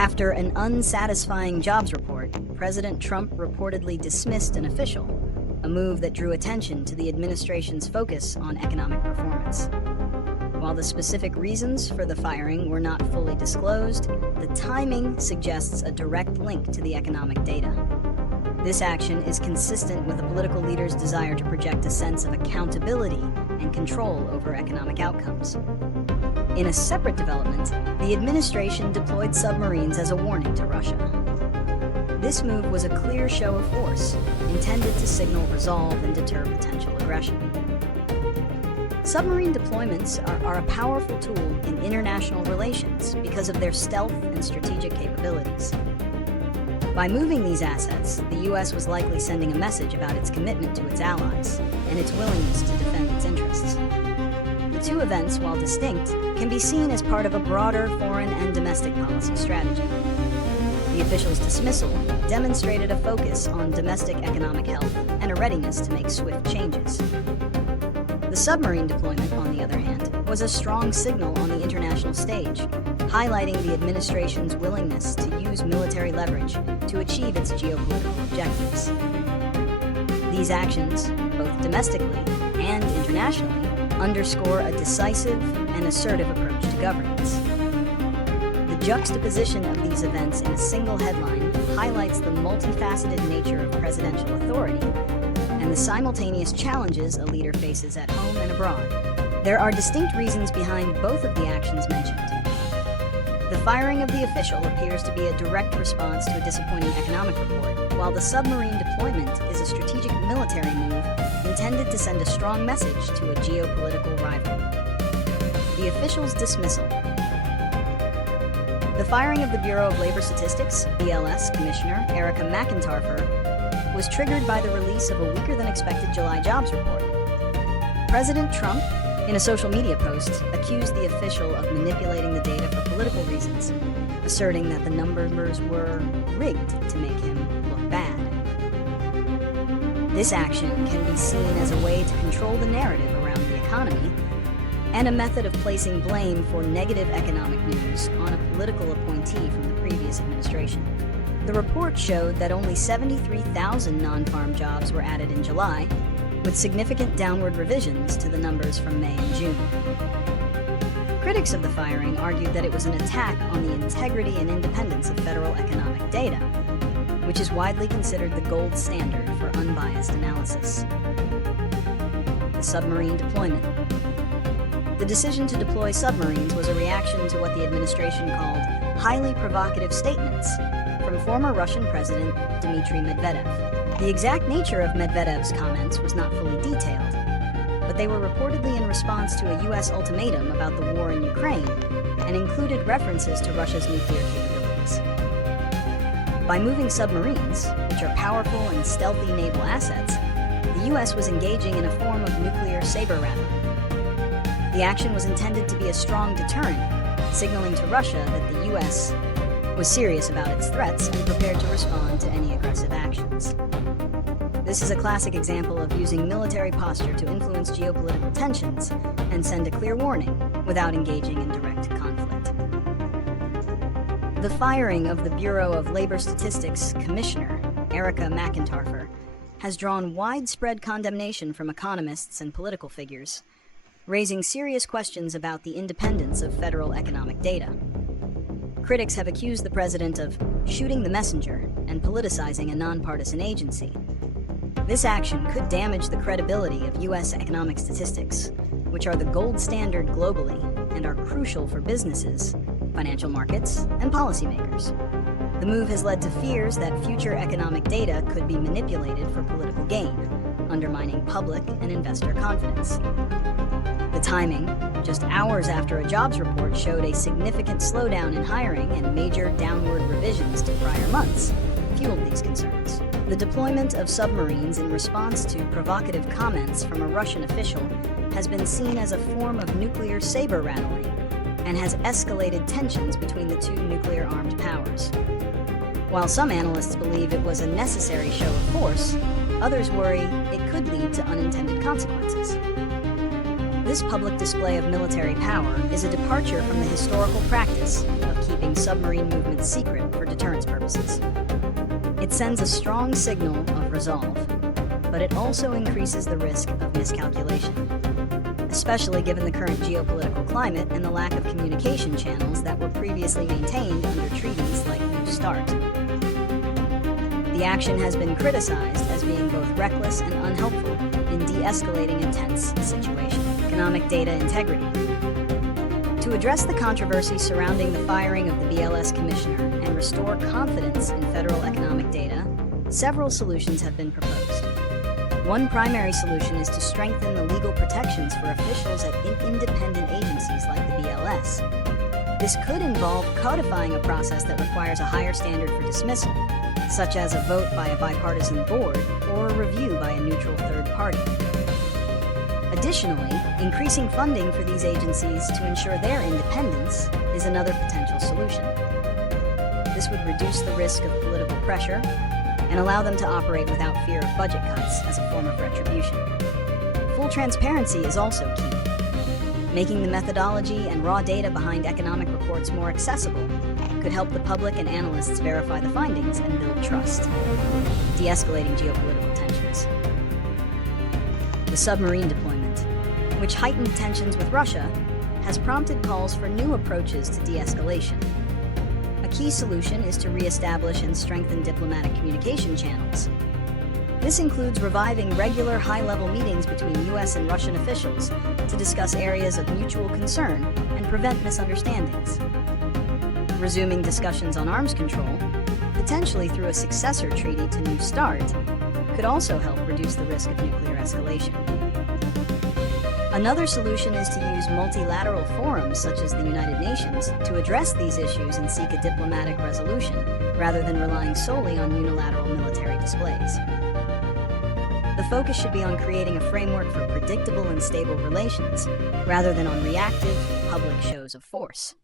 After an unsatisfying jobs report, President Trump reportedly dismissed an official, a move that drew attention to the administration's focus on economic performance. While the specific reasons for the firing were not fully disclosed, the timing suggests a direct link to the economic data. This action is consistent with a political leader's desire to project a sense of accountability and control over economic outcomes. In a separate development, the administration deployed submarines as a warning to Russia. This move was a clear show of force, intended to signal resolve and deter potential aggression. Submarine deployments are a powerful tool in international relations because of their stealth and strategic capabilities. By moving these assets, the U.S. was likely sending a message about its commitment to its allies and its willingness to defend its interests. The two events, while distinct, can be seen as part of a broader foreign and domestic policy strategy. The official's dismissal demonstrated a focus on domestic economic health and a readiness to make swift changes. The submarine deployment, on the other hand, was a strong signal on the international stage, highlighting the administration's willingness to use military leverage to achieve its geopolitical objectives. These actions, both domestically and internationally, underscore a decisive and assertive approach to governance. The juxtaposition of these events in a single headline highlights the multifaceted nature of presidential authority and the simultaneous challenges a leader faces at home and abroad. There are distinct reasons behind both of the actions mentioned. The firing of the official appears to be a direct response to a disappointing economic report, while the submarine deployment is a strategic military move intended to send a strong message to a geopolitical rival. The official's dismissal. The firing of the Bureau of Labor Statistics, BLS, Commissioner Erica McIntarfer was triggered by the release of a weaker-than-expected July jobs report. President Trump, in a social media post, accused the official of manipulating the data for political reasons, asserting that the numbers were rigged to make him look bad. This action can be seen as a way to control the narrative around the economy and a method of placing blame for negative economic news on a political appointee from the previous administration. The report showed that only 73,000 non-farm jobs were added in July, with significant downward revisions to the numbers from May and June. Critics of the firing argued that it was an attack on the integrity and independence of federal economic data, which is widely considered the gold standard for unbiased analysis. The submarine deployment. The decision to deploy submarines was a reaction to what the administration called highly provocative statements from former Russian President Dmitry Medvedev. The exact nature of Medvedev's comments was not fully detailed, but they were reportedly in response to a U.S. ultimatum about the war in Ukraine and included references to Russia's nuclear capabilities. By moving submarines, which are powerful and stealthy naval assets, the U.S. was engaging in a form of nuclear saber-rattling. The action was intended to be a strong deterrent, signaling to Russia that the U.S. was serious about its threats and prepared to respond to any aggressive actions. This is a classic example of using military posture to influence geopolitical tensions and send a clear warning without engaging in direct conflict. The firing of the Bureau of Labor Statistics Commissioner, Erica McIntarfer, has drawn widespread condemnation from economists and political figures, raising serious questions about the independence of federal economic data. Critics have accused the president of shooting the messenger and politicizing a nonpartisan agency. This action could damage the credibility of U.S. economic statistics, which are the gold standard globally and are crucial for businesses, financial markets, and policymakers. The move has led to fears that future economic data could be manipulated for political gain, undermining public and investor confidence. The timing, just hours after a jobs report showed a significant slowdown in hiring and major downward revisions to prior months, fueled these concerns. The deployment of submarines in response to provocative comments from a Russian official has been seen as a form of nuclear saber-rattling and has escalated tensions between the two nuclear-armed powers. While some analysts believe it was a necessary show of force, others worry it could lead to unintended consequences. This public display of military power is a departure from the historical practice of keeping keeping submarine movements secret for deterrence purposes. It sends a strong signal of resolve, but it also increases the risk of miscalculation, especially given the current geopolitical climate and the lack of communication channels that were previously maintained under treaties like New START. The action has been criticized as being both reckless and unhelpful in de-escalating a tense situation. Economic data integrity. To address the controversy surrounding the firing of the BLS commissioner and restore confidence in federal economic data, several solutions have been proposed. One primary solution is to strengthen the legal protections for officials at independent agencies like the BLS. This could involve codifying a process that requires a higher standard for dismissal, such as a vote by a bipartisan board or a review by a neutral third party. Additionally, increasing funding for these agencies to ensure their independence is another potential solution. This would reduce the risk of political pressure and allow them to operate without fear of budget cuts as a form of retribution. Full transparency is also key. Making the methodology and raw data behind economic reports more accessible could help the public and analysts verify the findings and build trust. De-escalating geopolitical tensions. The submarine deployment, which heightened tensions with Russia, has prompted calls for new approaches to de-escalation. A key solution is to re-establish and strengthen diplomatic communication channels. This includes reviving regular high-level meetings between U.S. and Russian officials to discuss areas of mutual concern and prevent misunderstandings. Resuming discussions on arms control, potentially through a successor treaty to New START, could also help reduce the risk of nuclear escalation. Another solution is to use multilateral forums such as the United Nations to address these issues and seek a diplomatic resolution, rather than relying solely on unilateral military displays. The focus should be on creating a framework for predictable and stable relations, rather than on reactive, public shows of force.